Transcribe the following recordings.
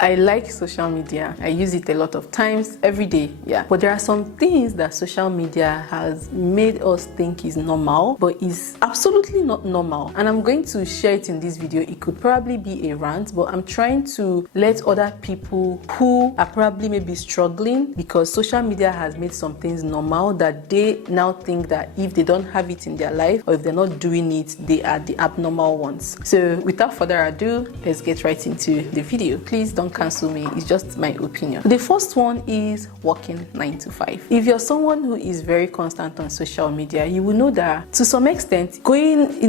I like social media. I use it a lot of times, every day, yeah. But there are some things that social media has made us think is normal, but is absolutely not normal. And I'm going to share it in this video. It could probably be a rant, but I'm trying to let other people who are probably maybe struggling because social media has made some things normal that they now think that if they don't have it in their life or if they're not doing it, they are the abnormal ones. So without further ado, let's get right into the video. Please don't cancel me, it's just my opinion. The first one is working 9 to 5. If you're someone who is very constant on social media, you will know that to some extent going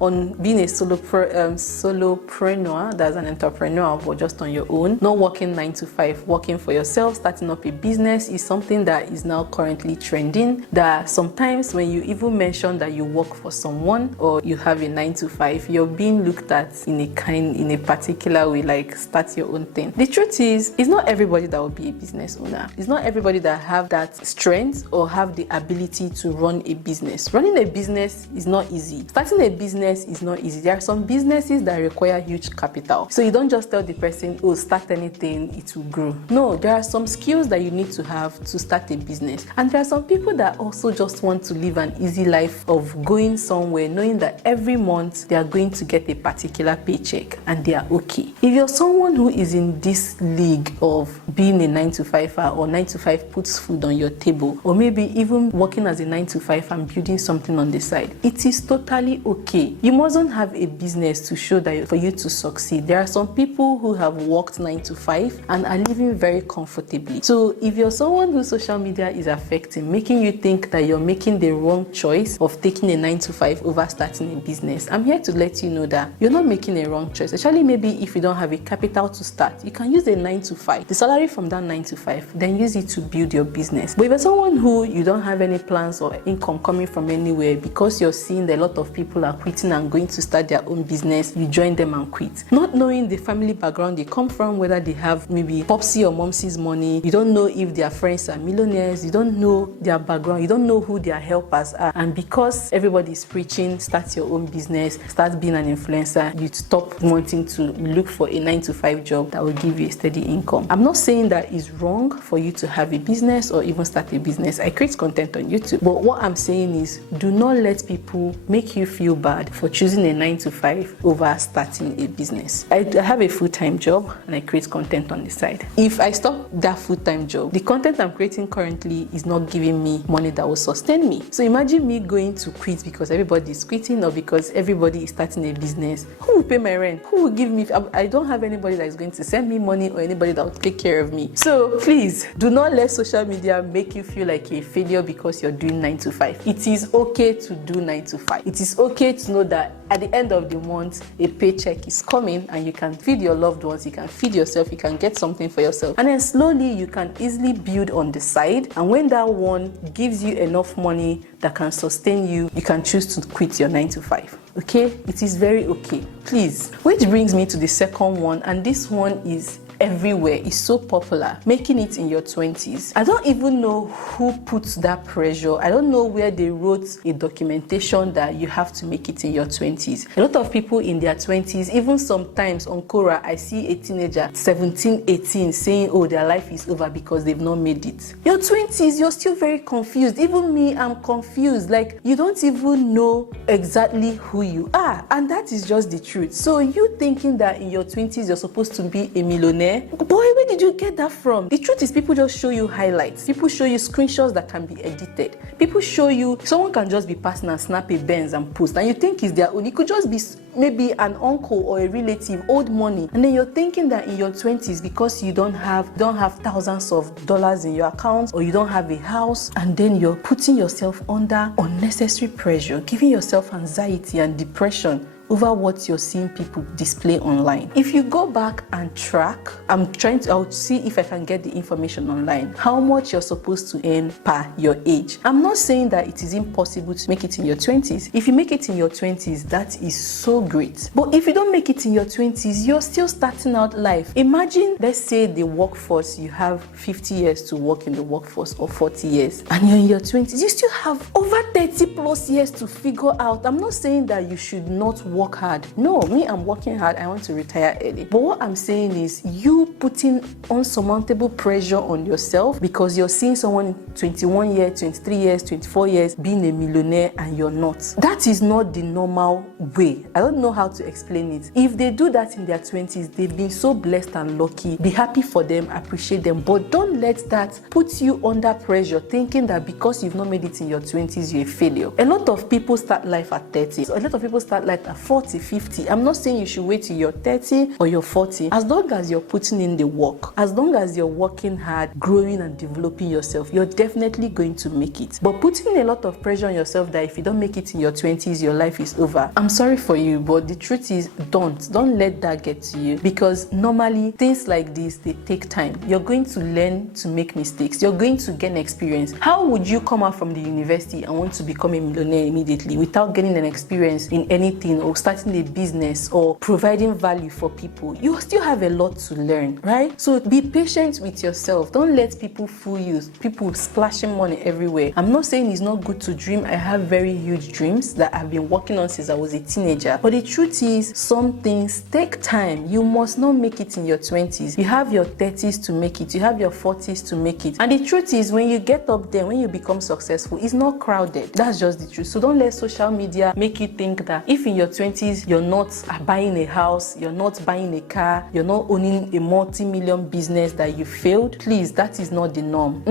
on being a solopreneur, that's an entrepreneur but just on your own, not working 9 to 5, working for yourself, starting up a business is something that is now currently trending. That sometimes when you even mention that you work for someone or you have a 9 to 5, you're being looked at in a particular way, like start your own thing. The truth is, it's not everybody that will be a business owner. It's not everybody that have that strength or have the ability to run a business. Running a business is not easy. Starting a business is not easy. There are some businesses that require huge capital. So you don't just tell the person, oh, start anything, it will grow. No, there are some skills that you need to have to start a business. And there are some people that also just want to live an easy life of going somewhere, knowing that every month they are going to get a particular paycheck and they are okay. If you're someone who is in this league of being a 9 to 5er or 9 to 5 puts food on your table, or maybe even working as a 9 to 5 and building something on the side, it is totally okay. You mustn't have a business to show that for you to succeed. There are some people who have worked 9 to 5 and are living very comfortably. So if you're someone who social media is affecting, making you think that you're making the wrong choice of taking a 9 to 5 over starting a business, I'm here to let you know that you're not making a wrong choice. Especially maybe if you don't have a capital to start, you can use a 9 to 5. The salary from that 9 to 5, then use it to build your business. But if you're someone who you don't have any plans or income coming from anywhere, because you're seeing that a lot of people are quitting and going to start their own business, you join them and quit. Not knowing the family background they come from, whether they have maybe popsy or momsy's money, you don't know if their friends are millionaires, you don't know their background, you don't know who their helpers are. And because everybody is preaching, start your own business, start being an influencer, you stop wanting to look for a 9 to 5 job that will give you a steady income. I'm not saying that it's wrong for you to have a business or even start a business. I create content on YouTube. But what I'm saying is, do not let people make you feel bad for choosing a 9 to 5 over starting a business. I have a full-time job and I create content on the side. If I stop that full-time job, the content I'm creating currently is not giving me money that will sustain me. So imagine me going to quit because everybody is quitting or because everybody is starting a business. Who will pay my rent? Who will give me? I don't have anybody that is going to send me money or anybody that will take care of me. So please do not let social media make you feel like a failure because you're doing 9 to 5. It is okay to do 9 to 5. It is okay to know that at the end of the month, a paycheck is coming and you can feed your loved ones, you can feed yourself, you can get something for yourself. And then slowly you can easily build on the side. And when that one gives you enough money that can sustain you, you can choose to quit your 9 to 5. Okay? It is very okay. Please. Which brings me to the second one, and this one is everywhere. It's so popular. Making it in your 20s. I don't even know who puts that pressure. I don't know where they wrote a documentation that you have to make it in your 20s. A lot of people in their 20s, even sometimes on Quora, I see a teenager, 17, 18, saying, oh, their life is over because they've not made it. Your 20s, you're still very confused. Even me, I'm confused. Like, you don't even know exactly who you are. And that is just the truth. So you thinking that in your 20s, you're supposed to be a millionaire, boy, where did you get that from? The truth is, people just show you highlights. People show you screenshots that can be edited. People show you, someone can just be passing and snap a Benz and post, and you think it's their own. It could just be maybe an uncle or a relative, old money. And then you're thinking that in your 20s, because you don't have thousands of dollars in your account, or you don't have a house, and then you're putting yourself under unnecessary pressure, giving yourself anxiety and depression over what you're seeing people display online. If you go back and track, I'll see if I can get the information online, how much you're supposed to earn per your age. I'm not saying that it is impossible to make it in your 20s. If you make it in your 20s, that is so great. But if you don't make it in your 20s, you're still starting out life. Imagine, let's say the workforce, you have 50 years to work in the workforce or 40 years, and you're in your 20s, you still have over 30 plus years to figure out. I'm not saying that you should not work hard. No, me, I'm working hard. I want to retire early. But what I'm saying is you putting unsurmountable pressure on yourself because you're seeing someone 21 years, 23 years, 24 years being a millionaire and you're not. That is not the normal way. I don't know how to explain it. If they do that in their 20s, they've been so blessed and lucky. Be happy for them, appreciate them, but don't let that put you under pressure thinking that because you've not made it in your 20s, you're a failure. A lot of people start life at 30. So a lot of people start life at 40, 50. I'm not saying you should wait till you're 30 or you're 40. As long as you're putting in the work, as long as you're working hard, growing and developing yourself, you're definitely going to make it. But putting a lot of pressure on yourself that if you don't make it in your 20s, your life is over. I'm sorry for you, but the truth is don't let that get to you, because normally things like this, they take time. You're going to learn to make mistakes. You're going to gain experience. How would you come out from the university and want to become a millionaire immediately without getting an experience in anything or starting a business or providing value for people? You still have a lot to learn, right? So be patient with yourself. Don't let people fool you. People splashing money everywhere. I'm not saying it's not good to dream. I have very huge dreams that I've been working on since I was a teenager. But the truth is, some things take time. You must not make it in your 20s. You have your 30s to make it. You have your 40s to make it. And the truth is, when you get up there, when you become successful, it's not crowded. That's just the truth. So don't let social media make you think that if in your 20s you're not buying a house, you're not buying a car, you're not owning a multi-million business, that you failed. Please, that is not the norm.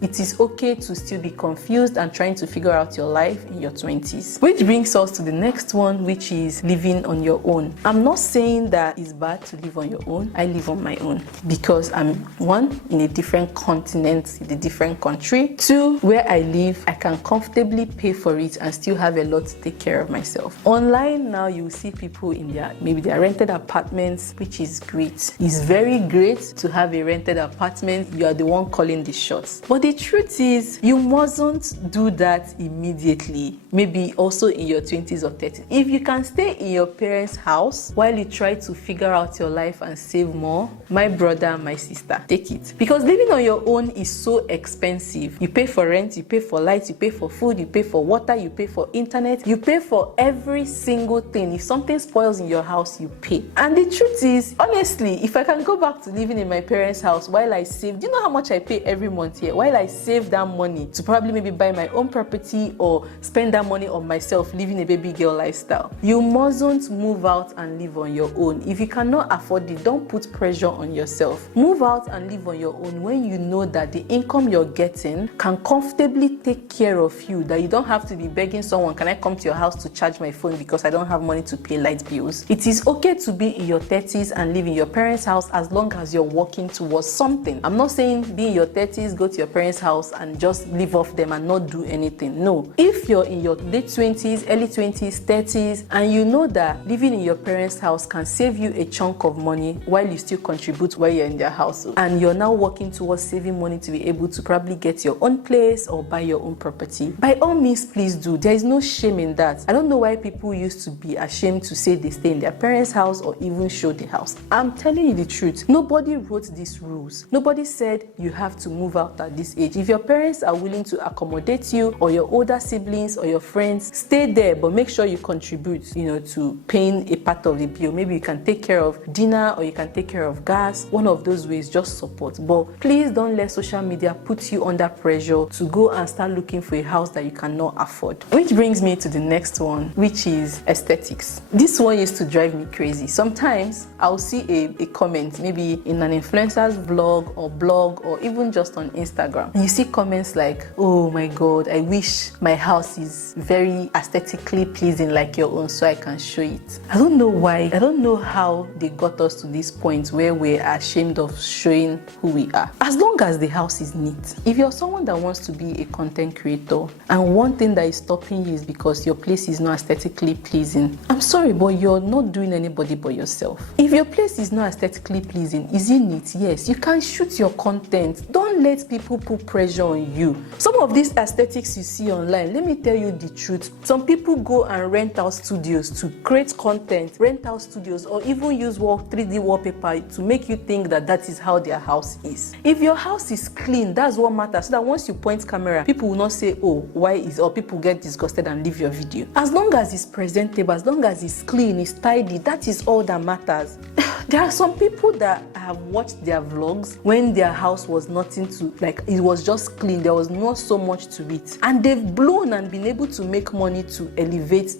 It is okay to still be confused and trying to figure out your life in your 20s. Which brings us to the next one, which is living on your own. I'm not saying that it's bad to live on your own. I live on my own because I'm, one, in a different continent, in a different country. Two, where I live, I can comfortably pay for it and still have a lot to take care of myself. Online now, you will see people in maybe their rented apartments, which is great. It's very great to have a rented apartment. You are the one calling the shots. But the truth is, you mustn't do that immediately. Maybe also in your 20s or 30s. If you can stay in your parents' house while you try to figure out your life and save more, my brother, my sister, take it. Because living on your own is so expensive. You pay for rent, you pay for lights, you pay for food, you pay for water, you pay for internet, you pay for every single thing. If something spoils in your house, you pay. And the truth is, honestly, if I can go back to living in my parents' house while I save, do you know how much I pay every month here? While I save that money to probably maybe buy my own property or spend that money on myself, living a baby girl lifestyle. You mustn't move out and live on your own. If you cannot afford it, don't put pressure on yourself. Move out and live on your own when you know that the income you're getting can comfortably take care of you, that you don't have to be begging someone, can I come to your house to charge my phone because I don't have money to pay light bills. It is okay to be in your 30s and live in your parents' house as long as you're working towards something. I'm not saying be in your 30s, go to your parents' house and just live off them and not do anything. No. If you're in your late 20s, early 20s, 30s, and you know that living in your parents' house can save you a chunk of money while you still contribute while you're in their house, and you're now working towards saving money to be able to probably get your own place or buy your own property, by all means, please do. There is no shame in that. I don't know why people used to be ashamed to say they stay in their parents' house or even show the house. I'm telling you the truth. Nobody wrote these rules. Nobody said you have to move out at this age. If your parents are willing to accommodate you, or your older siblings or your friends, stay there, but make sure you contribute, to paying a part of the bill. Maybe you can take care of dinner or you can take care of gas. One of those ways, just support. But please don't let social media put you under pressure to go and start looking for a house that you cannot afford. Which brings me to the next one, which is aesthetics. This one used to drive me crazy. Sometimes I'll see a comment, maybe in an influencer's vlog or blog or even just on Instagram. And you see comments like, oh my God, I wish my house is very aesthetically pleasing like your own so I can show it. I don't know why. I don't know how they got us to this point where we're ashamed of showing who we are. As long as the house is neat. If you're someone that wants to be a content creator and one thing that is stopping you is because your place is not aesthetically pleasing, I'm sorry, but you're not doing anybody but yourself. If your place is not aesthetically pleasing, is it neat? Yes, you can shoot your content. Don't let people put pressure on you. Some of these aesthetics you see online, let me tell you the truth. Some people go and rent out studios to create content, rent out studios, or even use 3D wallpaper to make you think that that is how their house is. If your house is clean, that's what matters. So that once you point camera, people will not say, oh, why is, or people get disgusted and leave your video. As long as it's presentable, as long as it's clean, it's tidy, that is all that matters. There are some people that have watched their vlogs when their house was nothing to, like, it was just clean, there was not so much to it, and they've blown and been able to make money to elevate,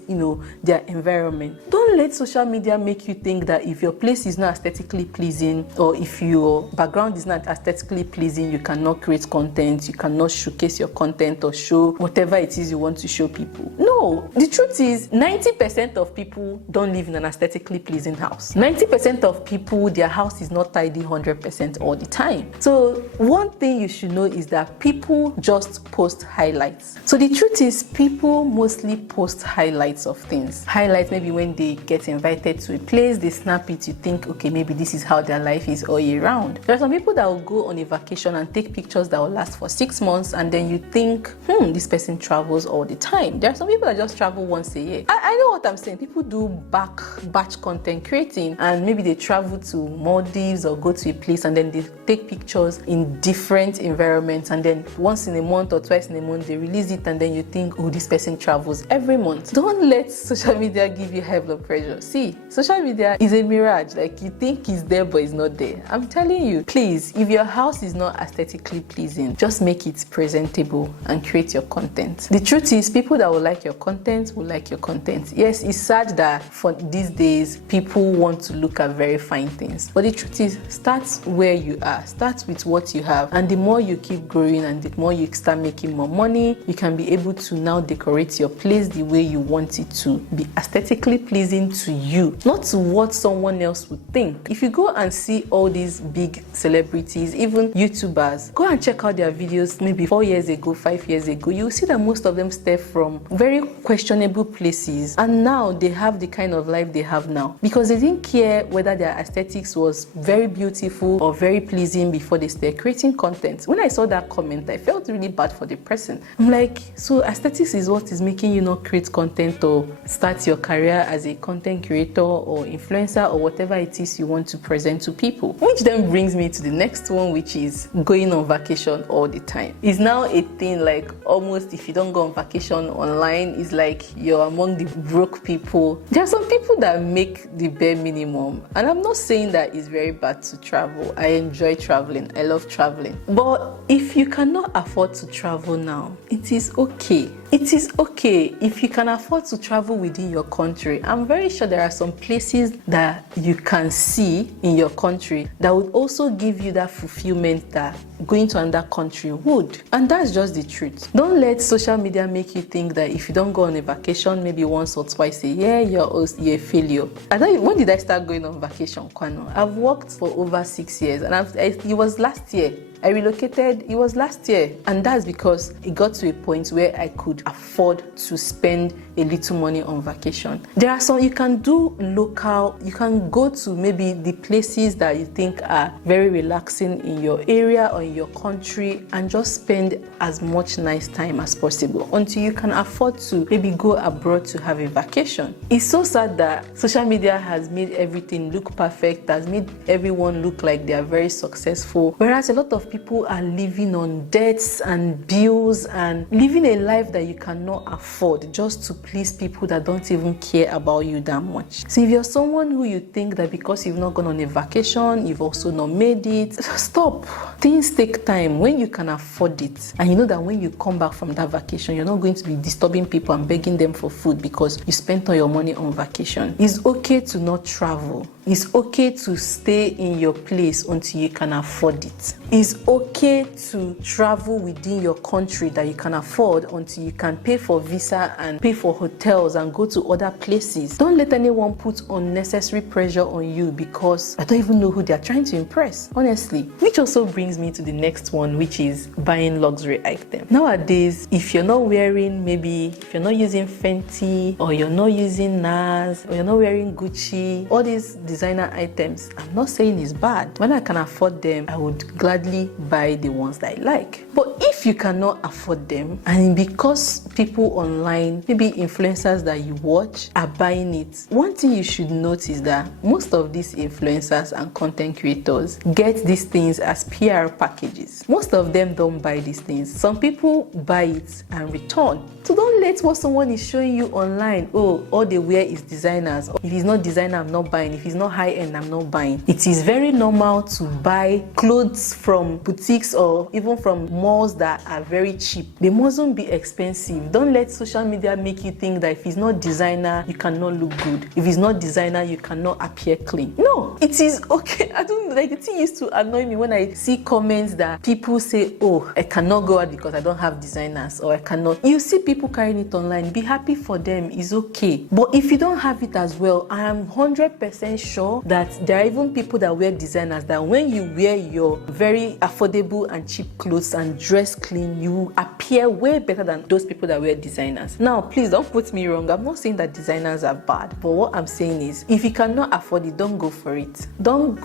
their environment. Don't let social media make you think that if your place is not aesthetically pleasing, or if your background is not aesthetically pleasing, you cannot create content, you cannot showcase your content or show whatever it is you want to show people. No, the truth is 90% of people don't live in an aesthetically pleasing house. 90% of people, their house is not tidy 100% all the time. So one thing you should know is that people just post highlights. So the truth is, people mostly post highlights of things. Highlights, maybe when they get invited to a place, they snap it, you think, okay, maybe this is how their life is all year round. There are some people that will go on a vacation and take pictures that will last for 6 months, and then you think, this person travels all the time. There are some people that just travel once a year. I know what I'm saying. People do batch content creating, and maybe they travel to Maldives or go to a place, and then they take pictures in different environments, and then once in a month or twice in a month they release it, and then you think, oh, this person travels every month. Don't let social media give you high blood pressure. See, social media is a mirage. Like, you think it's there but it's not there. I'm telling you, please, if your house is not aesthetically pleasing, just make it presentable and create your content. The truth is, people that will like your content will like your content. Yes, it's sad that for these days people want to look at very fine things, but the truth is, start where you are, start with what you have, and the more you keep growing and the more you start making more money, you can be able to now decorate your place the way you want it to be aesthetically pleasing to you, not to what someone else would think. If you go and see all these big celebrities, even YouTubers, go and check out their videos maybe 4 years ago, 5 years ago, you'll see that most of them step from very questionable places, and now they have the kind of life they have now because they didn't care whether their aesthetics was very beautiful or very pleasing before they started creating content. When I saw that comment, I felt really bad for the person. I'm like, so aesthetics is what is making you not create content or start your career as a content creator or influencer or whatever it is you want to present to people? Which then brings me to the next one, which is going on vacation all the time. It's now a thing, like almost if you don't go on vacation online, it's like you're among the broke people. There are some people that make the bare minimum, and I'm not saying that it's very bad to travel. I enjoy traveling, I love traveling, but if you cannot afford to travel now, it is okay. It is okay if you can afford to travel within your country. I'm very sure there are some places that you can see in your country that would also give you that fulfillment that going to another country would. And that's just the truth. Don't let social media make you think that if you don't go on a vacation maybe once or twice a year, you're a failure. When did I start going on vacation, Kwano? I've worked for over 6 years, and it was last year. I relocated, it was last year, and that's because it got to a point where I could afford to spend a little money on vacation. There are some you can do local, you can go to maybe the places that you think are very relaxing in your area or in your country and just spend as much nice time as possible until you can afford to maybe go abroad to have a vacation. It's so sad that social media has made everything look perfect, has made everyone look like they are very successful, whereas a lot of people are living on debts and bills and living a life that you cannot afford just to please people that don't even care about you that much. So if you're someone who you think that because you've not gone on a vacation, you've also not made it, stop. Things take time. When you can afford it, and you know that when you come back from that vacation, you're not going to be disturbing people and begging them for food because you spent all your money on vacation. It's okay to not travel. It's okay to stay in your place until you can afford it. It's okay to travel within your country that you can afford until you can pay for visa and pay for hotels and go to other places. Don't let anyone put unnecessary pressure on you because I don't even know who they are trying to impress, honestly. Which also brings me to the next one, which is buying luxury items. Nowadays, if you're not wearing, maybe if you're not using Fenty or you're not using NARS or you're not wearing Gucci, all these designer items. I'm not saying it's bad. When I can afford them, I would gladly buy the ones that I like. But if you cannot afford them, and because people online, maybe influencers that you watch, are buying it, one thing you should notice is that most of these influencers and content creators get these things as PR packages. Most of them don't buy these things. Some people buy it and return. So don't let what someone is showing you online, oh, all they wear is designers. If it's not designer, I'm not buying. If it's not high-end, I'm not buying. It is very normal to buy clothes from boutiques or even from malls that are very cheap. They mustn't be expensive. Don't let social media make you think that if it's not designer, you cannot look good. If it's not designer, you cannot appear clean. No, it is okay. I don't like, the thing used to annoy me when I see comments that people say, oh, I cannot go out because I don't have designers, or I cannot. You see people carrying it online, be happy for them, it's okay. But if you don't have it as well, I am 100% sure that there are even people that wear designers that when you wear your very affordable and cheap clothes and dress clean, you appear way better than those people that wear designers. Now, please don't put me wrong. I'm not saying that designers are bad, but what I'm saying is, if you cannot afford it, don't go for it. Don't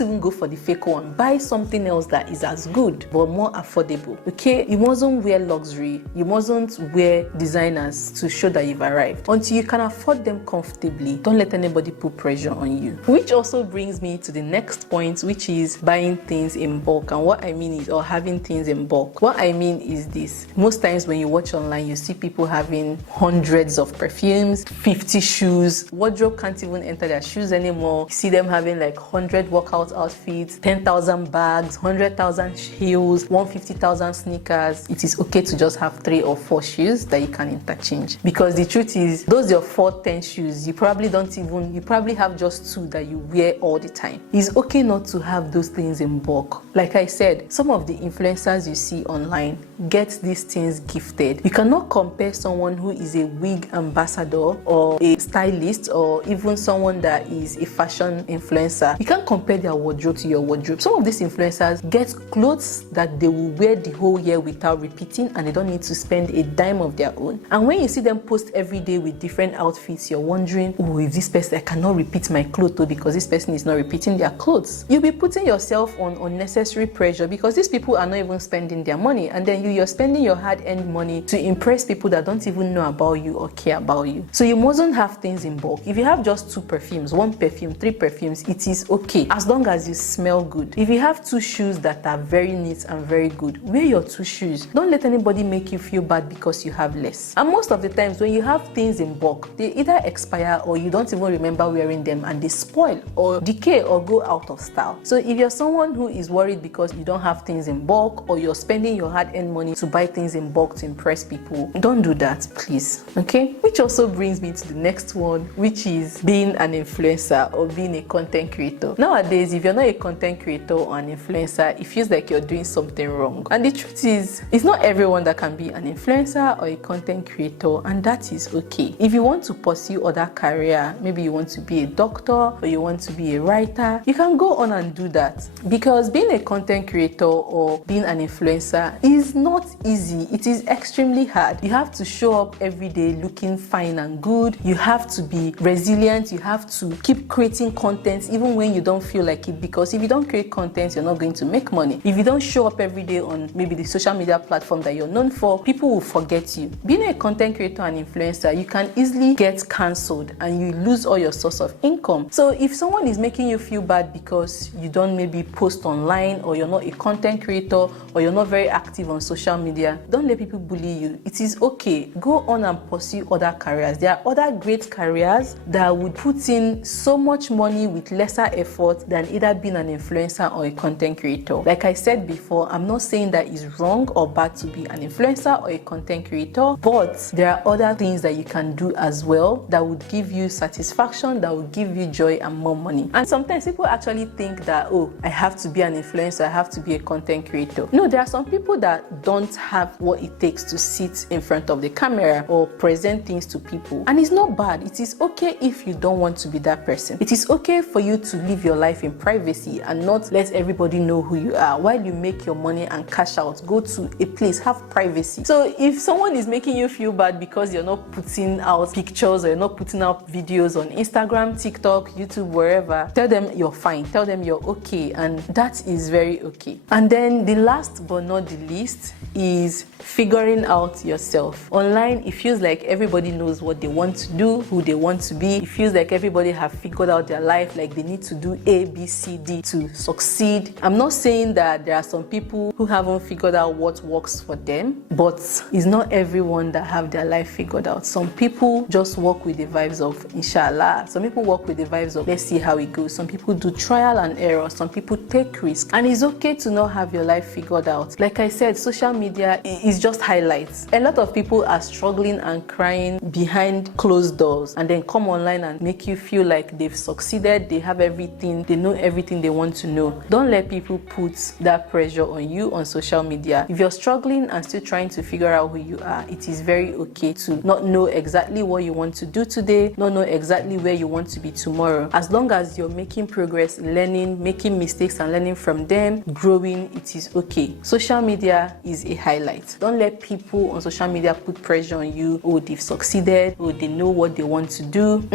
even go for the fake one. Buy something else that is as good but more affordable. Okay, you mustn't wear luxury. You mustn't wear designers to show that you've arrived. Until you can afford them comfortably, don't let anybody put pressure on you. Which also brings me to the next point, which is buying things in bulk. And what I mean is, or having things in bulk. What I mean is this: most times when you watch online, you see people having hundreds of perfumes, 50 shoes. Wardrobe can't even enter their shoes anymore. You see them having like 100 workout outfits, 10,000 bags, 100,000 heels, 150,000 sneakers. It is okay to just have 3 or 4 shoes that you can interchange, because the truth is, those your 4-10 shoes, you probably have just 2 that you wear all the time. It's okay not to have those things in bulk. Like I said, some of the influencers you see online get these things gifted. You cannot compare someone who is a wig ambassador or a stylist or even someone that is a fashion influencer. You can't compare their wardrobe to your wardrobe. Some of these influencers get clothes that they will wear the whole year without repeating, and they don't need to spend a dime of their own. And when you see them post every day with different outfits, you're wondering, oh, if this person, I cannot repeat my clothes though, because this person is not repeating their clothes. You'll be putting yourself on unnecessary pressure, because these people are not even spending their money, and then you're spending your hard-earned money to impress people that don't even know about you or care about you. So you mustn't have things in bulk. If you have just 2 perfumes, 1 perfume, 3 perfumes, it is okay, as long as you smell good. If you have 2 shoes that are very neat and very good, wear your 2 shoes. Don't let anybody make you feel bad because you have less. And most of the times when you have things in bulk, they either expire or you don't even remember wearing them, and they spoil or decay or go out of style. So if you're someone who is worried because you don't have things in bulk, or you're spending your hard-earned money to buy things in bulk to impress people, don't do that, please. Okay? Which also brings me to the next one, which is being an influencer or being a content creator. Nowadays, if you're not a content creator or an influencer, it feels like you're doing something wrong. And the truth is, it's not everyone that can be an influencer or a content creator, and that is okay. If you want to pursue other career, maybe you want to be a doctor or you want to be a writer, you can go on and do that. Because being a content creator or being an influencer is not easy. It is extremely hard. You have to show up every day looking fine and good. You have to be resilient. You have to keep creating content even when you don't feel like it, because if you don't create content, you're not going to make money. If you don't show up every day on maybe the social media platform that you're known for, people will forget you. Being a content creator and influencer, you can easily get cancelled and you lose all your source of income. So if someone is making you feel bad because you don't maybe post online, or you're not a content creator, or you're not very active on social media, don't let people bully you. It is okay. Go on and pursue other careers. There are other great careers that would put in so much money with lesser effort than either being an influencer or a content creator. Like I said before, I'm not saying that it's wrong or bad to be an influencer or a content creator, but there are other things that you can do as well that would give you satisfaction, that would give you joy and more money. And sometimes people actually think that, oh, I have to be an influencer, I have to be a content creator. No, there are some people that don't have what it takes to sit in front of the camera or present things to people. And it's not bad. It is okay if you don't want to be that person. It is okay for you to live your life in privacy and not let everybody know who you are. While you make your money and cash out, go to a place, have privacy. So if someone is making you feel bad because you're not putting out pictures or you're not putting out videos on Instagram, TikTok, TikTok, YouTube, wherever, tell them you're fine, tell them you're okay, and that is very okay. And then the last but not the least is figuring out yourself. Online, it feels like everybody knows what they want to do, who they want to be. It feels like everybody have figured out their life, like they need to do A, B, C, D to succeed. I'm not saying that there are some people who haven't figured out what works for them, but it's not everyone that have their life figured out. Some people just walk with the vibes of inshallah. Some people walk with the vibes of let's see how it goes. Some people do trial and error. Some people take risks. And it's okay to not have your life figured out. Like I said, social media is just highlights. A lot of people are struggling and crying behind closed doors and then come online and make you feel like they've succeeded, they have everything, they know everything they want to know. Don't let people put that pressure on you on social media. If you're struggling and still trying to figure out who you are, it is very okay to not know exactly what you want to do today, not know exactly where you want to be tomorrow. As long as you're making progress, learning, making mistakes and learning from them, growing, it is okay. Social media is a highlight. Don't let people on social media put pressure on you. Oh, they've succeeded. Oh, they know what they want to do.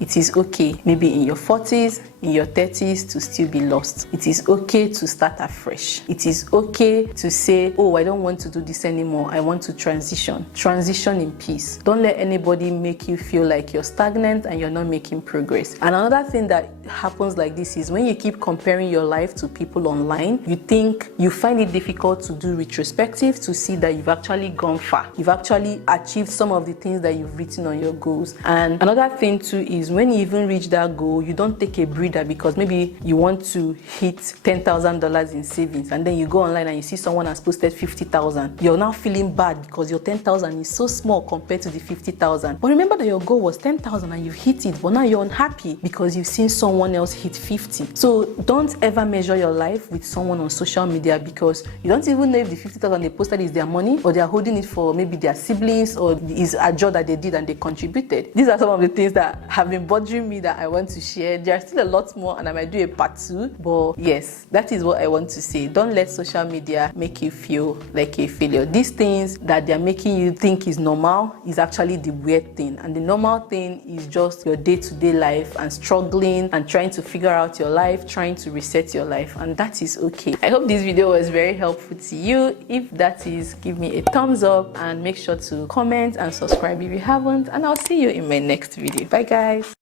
It is okay. Maybe in your 40s, in your 30s to still be lost. It is okay to start afresh. It is okay to say, oh, I don't want to do this anymore. I want to transition. Transition in peace. Don't let anybody make you feel like you're stagnant and you're not making progress. And another thing that happens like this is when you keep comparing your life to people online, you find it difficult to do retrospective to see that you've actually gone far. You've actually achieved some of the things that you've written on your goals. And another thing too is when you even reach that goal, you don't take a breather because maybe you want to hit $10,000 in savings and then you go online and you see someone has posted 50,000. You're now feeling bad because your 10,000 is so small compared to the 50,000. But remember that your goal was 10,000 and you've hit it, but now you're unhappy because you've seen someone else hit 50. So don't ever measure your life with someone on social media because you don't even know if the 50,000 they posted is their money or they're holding it for maybe their siblings or is a job that they did and they contributed. These are some of the things that have been bothering me that I want to share. There are still a lot more and I might do a part 2, but yes, that is what I want to say. Don't let social media make you feel like a failure. These things that they're making you think is normal is actually the weird thing, and the normal thing is just your day-to-day life and struggling and trying to figure out your life, trying to reset your life, and that is okay. I hope this video was very helpful to you. If that is, give me a thumbs up and make sure to comment and subscribe if you haven't, and I'll see you in my next video. Bye guys.